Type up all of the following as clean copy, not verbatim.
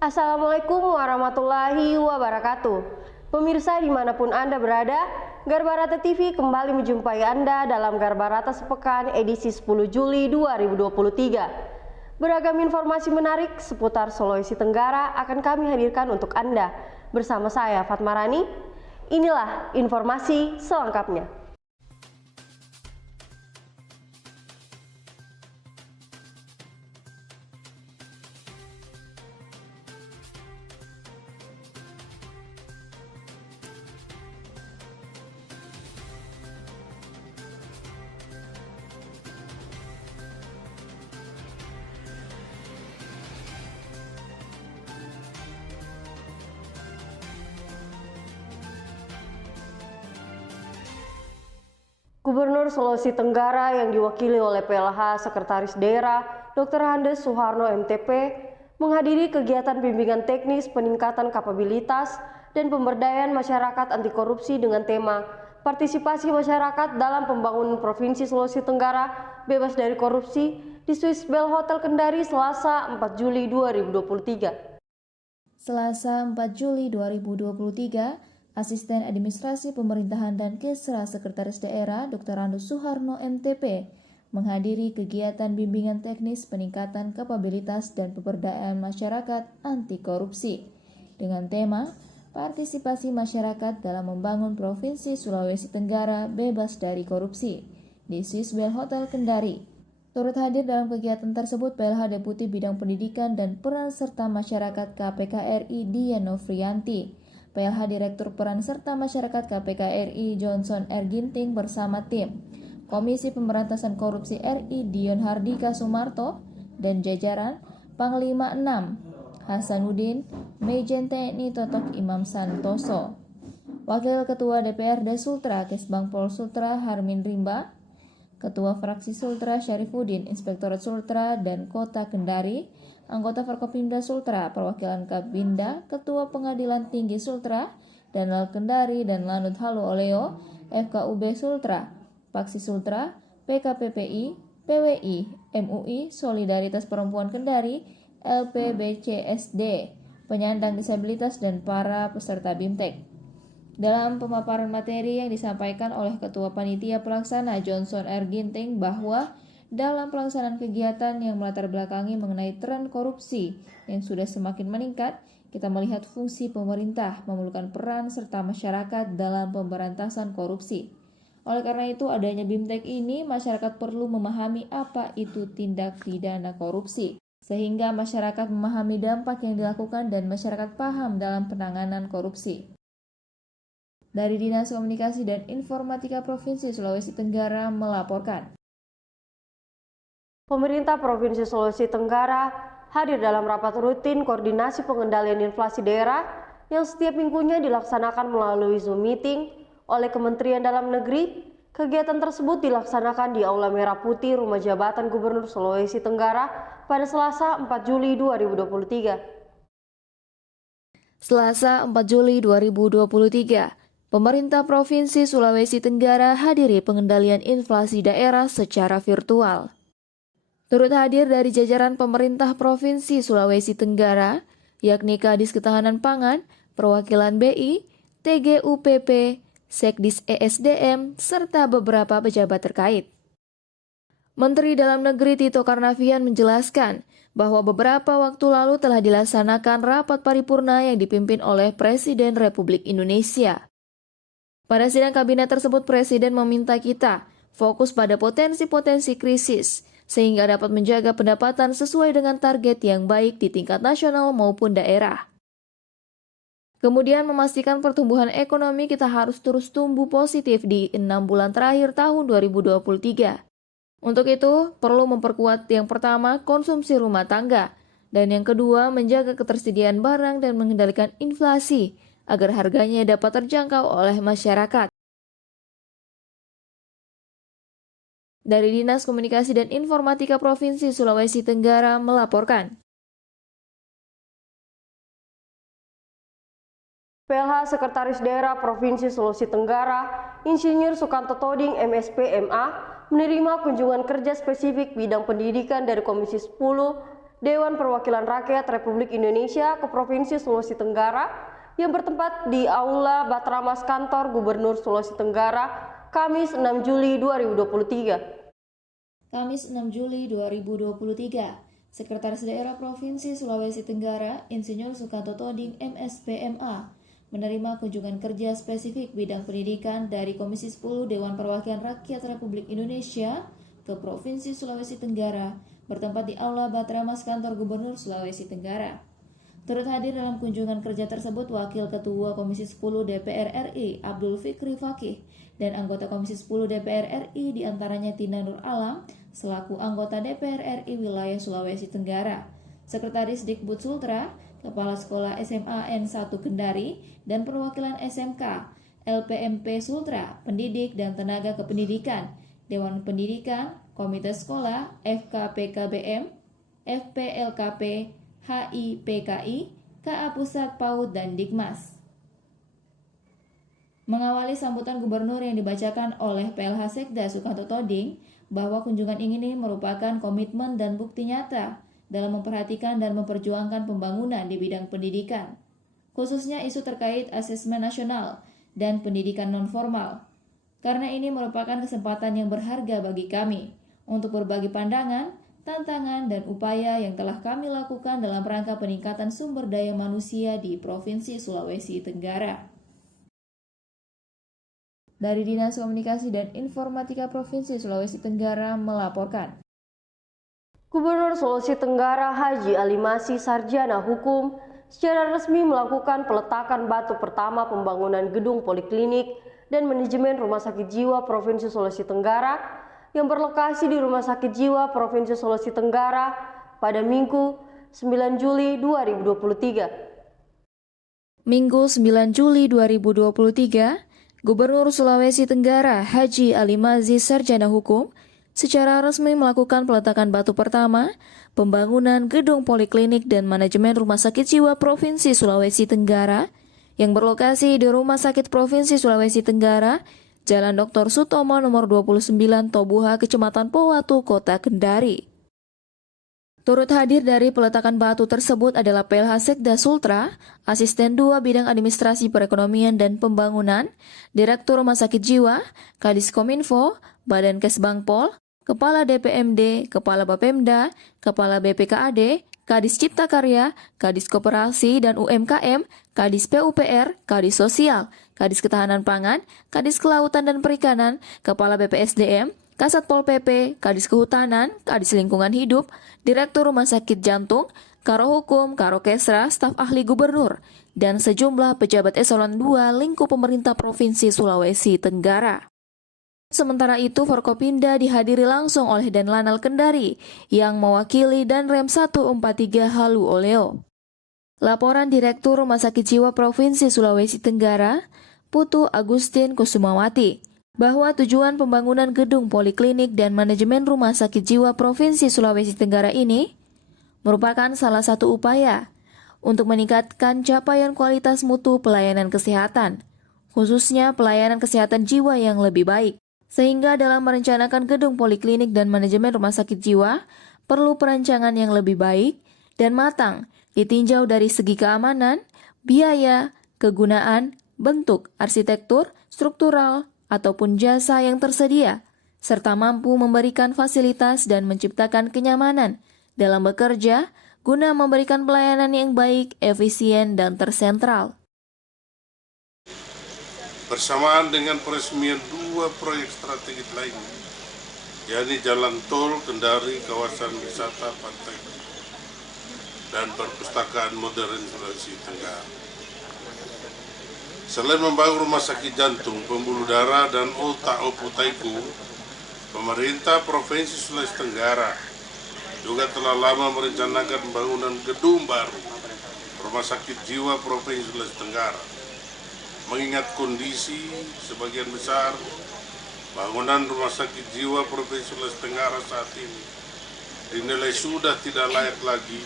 Assalamualaikum warahmatullahi wabarakatuh. Pemirsa dimanapun Anda berada, Garbarata TV kembali menjumpai Anda dalam Garbarata Sepekan edisi 10 Juli 2023. Beragam informasi menarik seputar Sulawesi Tenggara akan kami hadirkan untuk Anda. Bersama saya Fatma Rani, inilah informasi selengkapnya. Gubernur Sulawesi Tenggara yang diwakili oleh PLH Sekretaris Daerah Dr. Handes Suharno MTP menghadiri kegiatan bimbingan teknis peningkatan kapabilitas dan pemberdayaan masyarakat anti korupsi dengan tema Partisipasi Masyarakat dalam Pembangunan Provinsi Sulawesi Tenggara Bebas dari Korupsi di Swiss Bell Hotel Kendari Selasa 4 Juli 2023. Selasa 4 Juli 2023, Asisten Administrasi Pemerintahan dan Kesra Sekretaris Daerah Dr. Handes Suharno MTP menghadiri kegiatan bimbingan teknis peningkatan kapabilitas dan pemberdayaan masyarakat anti korupsi dengan tema Partisipasi Masyarakat dalam Membangun Provinsi Sulawesi Tenggara Bebas dari Korupsi di Swiss Bell Hotel Kendari. Turut hadir dalam kegiatan tersebut PLH Deputi Bidang Pendidikan dan Peran Serta Masyarakat KPK RI Dian Novrianti, PLH Direktur Peran Serta Masyarakat KPK RI Johnson R. Ginting bersama tim, Komisi Pemberantasan Korupsi RI Dion Hardika Sumarto dan jajaran Panglima 6 Hasanuddin, Mejen TNI Totok Imam Santoso, Wakil Ketua DPRD Sultra Kesbang Pol Sultra Harmin Rimba, Ketua Fraksi Sultra Syarifuddin, Inspektorat Sultra dan Kota Kendari, anggota Forkopimda Sultra, perwakilan Kabinda, Ketua Pengadilan Tinggi Sultra, Danlal Kendari dan Lanut Halu Oleo, FKUB Sultra, Paksi Sultra, PKPPI, PWI, MUI, Solidaritas Perempuan Kendari, LPBCSD, penyandang disabilitas dan para peserta BIMTEK. Dalam pemaparan materi yang disampaikan oleh Ketua Panitia Pelaksana Johnson R. Ginting bahwa dalam pelaksanaan kegiatan yang melatar belakangi mengenai tren korupsi yang sudah semakin meningkat, kita melihat fungsi pemerintah memerlukan peran serta masyarakat dalam pemberantasan korupsi. Oleh karena itu, adanya BIMTEK ini, masyarakat perlu memahami apa itu tindak pidana korupsi, sehingga masyarakat memahami dampak yang dilakukan dan masyarakat paham dalam penanganan korupsi. Dari Dinas Komunikasi dan Informatika Provinsi Sulawesi Tenggara melaporkan. Pemerintah Provinsi Sulawesi Tenggara hadir dalam rapat rutin koordinasi pengendalian inflasi daerah yang setiap minggunya dilaksanakan melalui Zoom meeting oleh Kementerian Dalam Negeri. Kegiatan tersebut dilaksanakan di Aula Merah Putih Rumah Jabatan Gubernur Sulawesi Tenggara pada Selasa 4 Juli 2023. Selasa 4 Juli 2023, Pemerintah Provinsi Sulawesi Tenggara hadiri pengendalian inflasi daerah secara virtual. Turut hadir dari jajaran pemerintah Provinsi Sulawesi Tenggara, yakni Kadis Ketahanan Pangan, Perwakilan BI, TGUPP, Sekdis ESDM, serta beberapa pejabat terkait. Menteri Dalam Negeri Tito Karnavian menjelaskan bahwa beberapa waktu lalu telah dilaksanakan rapat paripurna yang dipimpin oleh Presiden Republik Indonesia. Pada sidang kabinet tersebut, Presiden meminta kita fokus pada potensi-potensi krisis, sehingga dapat menjaga pendapatan sesuai dengan target yang baik di tingkat nasional maupun daerah. Kemudian memastikan pertumbuhan ekonomi kita harus terus tumbuh positif di 6 bulan terakhir tahun 2023. Untuk itu, perlu memperkuat yang pertama, konsumsi rumah tangga, dan yang kedua, menjaga ketersediaan barang dan mengendalikan inflasi, agar harganya dapat terjangkau oleh masyarakat. Dari Dinas Komunikasi dan Informatika Provinsi Sulawesi Tenggara melaporkan. PLH Sekretaris Daerah Provinsi Sulawesi Tenggara, Insinyur Sukanto Toding MSP MA, menerima kunjungan kerja spesifik bidang pendidikan dari Komisi 10 Dewan Perwakilan Rakyat Republik Indonesia ke Provinsi Sulawesi Tenggara yang bertempat di Aula Batramas Kantor Gubernur Sulawesi Tenggara, Kamis 6 Juli 2023. Kamis 6 Juli 2023, Sekretaris Daerah Provinsi Sulawesi Tenggara, Insinyur Sukanto Toding, MSPMA, menerima kunjungan kerja spesifik bidang pendidikan dari Komisi 10 Dewan Perwakilan Rakyat Republik Indonesia ke Provinsi Sulawesi Tenggara, bertempat di Aula Batramas Kantor Gubernur Sulawesi Tenggara. Turut hadir dalam kunjungan kerja tersebut Wakil Ketua Komisi 10 DPR RI Abdul Fikri Fakih dan anggota Komisi 10 DPR RI diantaranya Tina Nur Alam selaku anggota DPR RI Wilayah Sulawesi Tenggara, Sekretaris Dikbud Sultra, Kepala Sekolah SMA N1 Kendari, dan perwakilan SMK, LPMP Sultra, pendidik dan tenaga kependidikan, Dewan Pendidikan, Komite Sekolah, FKPKBM, FPLKP, HIPKI, KA Pusat PAUD, dan Dikmas. Mengawali sambutan gubernur yang dibacakan oleh PLH Sekda Sukanto Toding, bahwa kunjungan ini merupakan komitmen dan bukti nyata dalam memperhatikan dan memperjuangkan pembangunan di bidang pendidikan, khususnya isu terkait asesmen nasional dan pendidikan non-formal. Karena ini merupakan kesempatan yang berharga bagi kami untuk berbagi pandangan, tantangan, dan upaya yang telah kami lakukan dalam rangka peningkatan sumber daya manusia di Provinsi Sulawesi Tenggara. Dari Dinas Komunikasi dan Informatika Provinsi Sulawesi Tenggara melaporkan. Gubernur Sulawesi Tenggara Haji Ali Masih Sarjana Hukum secara resmi melakukan peletakan batu pertama pembangunan gedung poliklinik dan manajemen Rumah Sakit Jiwa Provinsi Sulawesi Tenggara yang berlokasi di Rumah Sakit Jiwa Provinsi Sulawesi Tenggara pada Minggu 9 Juli 2023. Minggu 9 Juli 2023, Gubernur Sulawesi Tenggara Haji Ali Masih Sarjana Hukum secara resmi melakukan peletakan batu pertama pembangunan gedung poliklinik dan manajemen Rumah Sakit Jiwa Provinsi Sulawesi Tenggara yang berlokasi di Rumah Sakit Provinsi Sulawesi Tenggara, Jalan Dr. Sutomo nomor 29 Tobuha, Kecamatan Powatu, Kota Kendari. Turut hadir dari peletakan batu tersebut adalah PLH Sekda Sultra, Asisten 2 Bidang Administrasi Perekonomian dan Pembangunan, Direktur Rumah Sakit Jiwa, Kadis Kominfo, Badan Kesbangpol, Kepala DPMD, Kepala Bapemda, Kepala BPKAD, Kadis Cipta Karya, Kadis Koperasi dan UMKM, Kadis PUPR, Kadis Sosial, Kadis Ketahanan Pangan, Kadis Kelautan dan Perikanan, Kepala BPSDM, Kasat Pol PP, Kadis Kehutanan, Kadis Lingkungan Hidup, Direktur Rumah Sakit Jantung, Karo Hukum, Karo Kesra, staf ahli gubernur, dan sejumlah pejabat eselon 2 lingkup pemerintah Provinsi Sulawesi Tenggara. Sementara itu, Forkopimda dihadiri langsung oleh Danlanal Kendari yang mewakili Danrem 143 Halu Oleo. Laporan Direktur Rumah Sakit Jiwa Provinsi Sulawesi Tenggara, Putu Agustin Kusumawati, bahwa tujuan pembangunan gedung poliklinik dan manajemen Rumah Sakit Jiwa Provinsi Sulawesi Tenggara ini merupakan salah satu upaya untuk meningkatkan capaian kualitas mutu pelayanan kesehatan, khususnya pelayanan kesehatan jiwa yang lebih baik. Sehingga dalam merencanakan gedung poliklinik dan manajemen rumah sakit jiwa, perlu perancangan yang lebih baik dan matang, ditinjau dari segi keamanan, biaya, kegunaan, bentuk, arsitektur, struktural, ataupun jasa yang tersedia, serta mampu memberikan fasilitas dan menciptakan kenyamanan dalam bekerja guna memberikan pelayanan yang baik, efisien, dan tersentral. Bersamaan dengan peresmian 2 proyek strategis lainnya, yakni Jalan Tol Kendari Kawasan Wisata Pantai dan Perpustakaan Modern Sulawesi Tenggara. Selain membangun rumah sakit jantung, pembuluh darah, dan otak oputaiku, pemerintah Provinsi Sulawesi Tenggara juga telah lama merencanakan pembangunan gedung baru Rumah Sakit Jiwa Provinsi Sulawesi Tenggara. Mengingat kondisi sebagian besar bangunan Rumah Sakit Jiwa Provinsi Sulawesi Tenggara saat ini dinilai sudah tidak layak lagi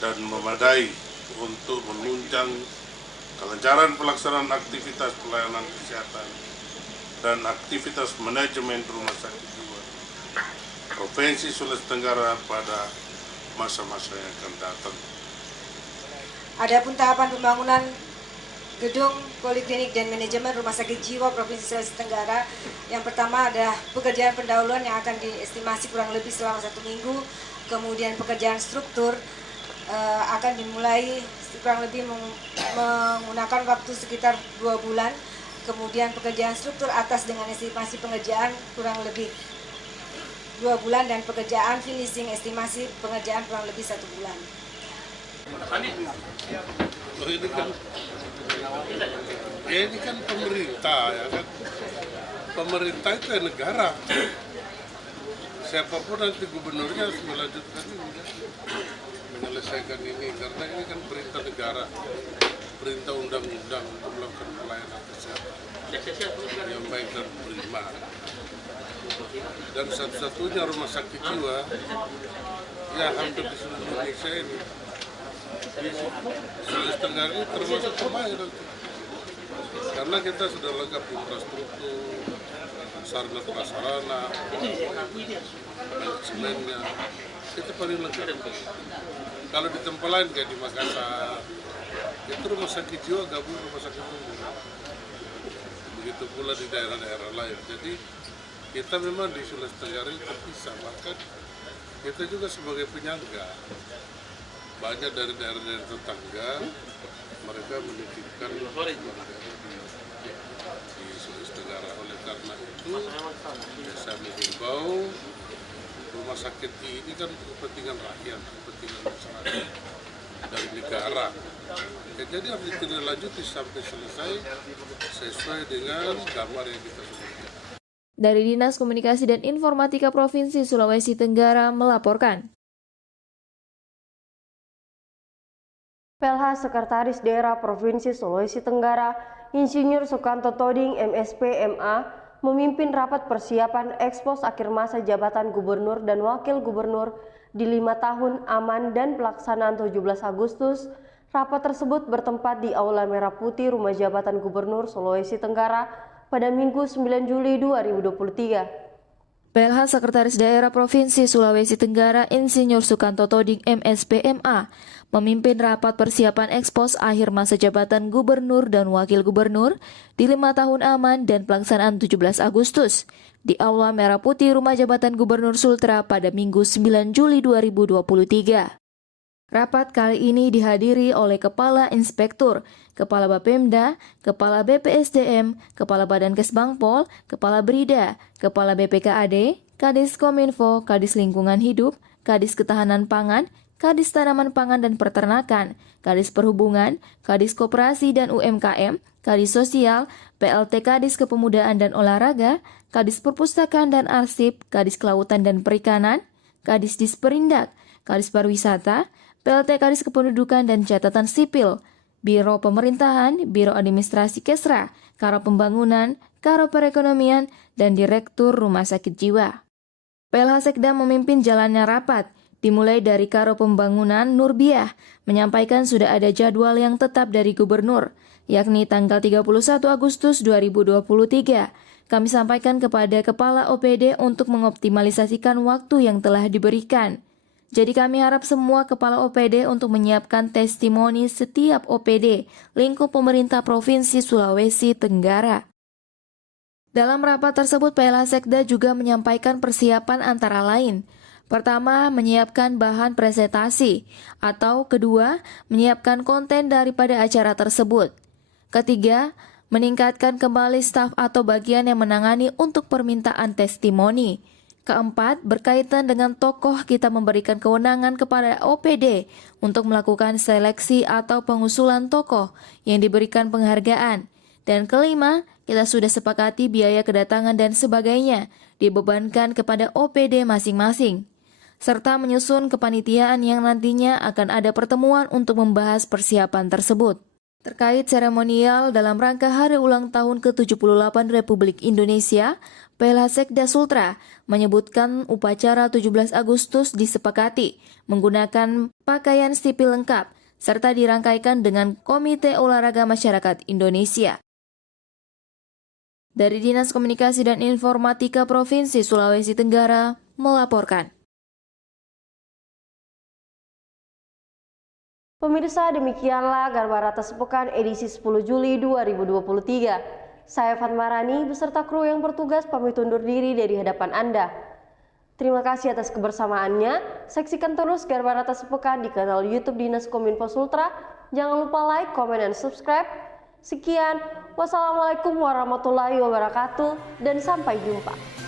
dan memadai untuk menunjang kelancaran pelaksanaan aktivitas pelayanan kesehatan dan aktivitas manajemen Rumah Sakit Jiwa Provinsi Sulawesi Tenggara pada masa-masa yang akan datang. Adapun tahapan pembangunan gedung poliklinik dan manajemen Rumah Sakit Jiwa Provinsi Sulawesi Tenggara, yang pertama adalah pekerjaan pendahuluan yang akan diestimasi kurang lebih selama 1 minggu. Kemudian pekerjaan struktur akan dimulai kurang lebih menggunakan waktu sekitar 2 bulan. Kemudian pekerjaan struktur atas dengan estimasi pengerjaan kurang lebih 2 bulan, dan pekerjaan finishing estimasi pengerjaan kurang lebih 1 bulan. Oh, ini kan pemerintah, ya kan. Pemerintah itu ya negara. Siapapun nanti gubernurnya harus melanjutkan ini, ya. Menyelesaikan ini, karena ini kan perintah negara, perintah undang-undang untuk melakukan pelayanan kesehatan yang baik dan prima. Dan satu-satunya rumah sakit jiwa ya hampir di seluruh Indonesia ini. Di Sulawesi Tenggara ini termasuk terbaik nanti. Karena kita sudah lengkap infrastruktur, sarana prasarana, manajemennya, itu paling lengkap. Kalau di tempat lain kayak di Makassar, itu rumah sakit jiwa gabung rumah sakit umum. Begitu pula di daerah-daerah lain. Jadi kita memang di Sulawesi Tenggara ini terpisah, bahkan kita juga sebagai penyangga. Banyak dari daerah-daerah tetangga mereka menitipkan di Sulawesi Tenggara. Oleh karena itu saya menghimbau, rumah sakit ini kan kepentingan rakyat, kepentingan masyarakat dari negara. Ya, jadi harus ditindaklanjuti sampai selesai sesuai dengan gambar yang kita sebutkan. Dari Dinas Komunikasi dan Informatika Provinsi Sulawesi Tenggara melaporkan. PLH Sekretaris Daerah Provinsi Sulawesi Tenggara, Insinyur Sukanto Toding, MSP, MA, memimpin rapat persiapan ekspos akhir masa jabatan Gubernur dan Wakil Gubernur di 5 tahun aman dan pelaksanaan 17 Agustus. Rapat tersebut bertempat di Aula Merah Putih Rumah Jabatan Gubernur Sulawesi Tenggara pada Minggu 9 Juli 2023. PLH Sekretaris Daerah Provinsi Sulawesi Tenggara Insinyur Sukanto Toding MSPMA memimpin rapat persiapan ekspos akhir masa jabatan Gubernur dan Wakil Gubernur di 5 tahun aman dan pelaksanaan 17 Agustus di Aula Merah Putih Rumah Jabatan Gubernur Sultra pada Minggu 9 Juli 2023. Rapat kali ini dihadiri oleh Kepala Inspektur, Kepala Bapemda, Kepala BPSDM, Kepala Badan Kesbangpol, Kepala Brida, Kepala BPKAD, Kadis Kominfo, Kadis Lingkungan Hidup, Kadis Ketahanan Pangan, Kadis Tanaman Pangan dan Peternakan, Kadis Perhubungan, Kadis Koperasi dan UMKM, Kadis Sosial, PLT Kadis Kepemudaan dan Olahraga, Kadis Perpustakaan dan Arsip, Kadis Kelautan dan Perikanan, Kadis Disperindak, Kadis Pariwisata, PLT Kadis Kependudukan dan Catatan Sipil, Biro Pemerintahan, Biro Administrasi Kesra, Karo Pembangunan, Karo Perekonomian, dan Direktur Rumah Sakit Jiwa. PLH Sekda memimpin jalannya rapat, dimulai dari Karo Pembangunan Nurbiah, menyampaikan sudah ada jadwal yang tetap dari Gubernur, yakni tanggal 31 Agustus 2023. Kami sampaikan kepada Kepala OPD untuk mengoptimalisasikan waktu yang telah diberikan. Jadi kami harap semua kepala OPD untuk menyiapkan testimoni setiap OPD lingkup pemerintah Provinsi Sulawesi Tenggara. Dalam rapat tersebut, PLH Sekda juga menyampaikan persiapan antara lain. Pertama, menyiapkan bahan presentasi, atau kedua, menyiapkan konten daripada acara tersebut. Ketiga, meningkatkan kembali staf atau bagian yang menangani untuk permintaan testimoni. Keempat, berkaitan dengan tokoh, kita memberikan kewenangan kepada OPD untuk melakukan seleksi atau pengusulan tokoh yang diberikan penghargaan. Dan kelima, kita sudah sepakati biaya kedatangan dan sebagainya dibebankan kepada OPD masing-masing. Serta menyusun kepanitiaan yang nantinya akan ada pertemuan untuk membahas persiapan tersebut. Terkait seremonial dalam rangka hari ulang tahun ke-78 Republik Indonesia, PLH Sekda Sultra menyebutkan upacara 17 Agustus disepakati menggunakan pakaian sipil lengkap serta dirangkaikan dengan Komite Olahraga Masyarakat Indonesia. Dari Dinas Komunikasi dan Informatika Provinsi Sulawesi Tenggara melaporkan. Pemirsa, demikianlah Garbarata Sepekan edisi 10 Juli 2023. Saya Fatmarani beserta kru yang bertugas pamit undur diri dari hadapan Anda. Terima kasih atas kebersamaannya. Saksikan terus Garbarata Sepekan di kanal YouTube Dinas Kominfo Sultra. Jangan lupa like, komen, dan subscribe. Sekian, wassalamualaikum warahmatullahi wabarakatuh, dan sampai jumpa.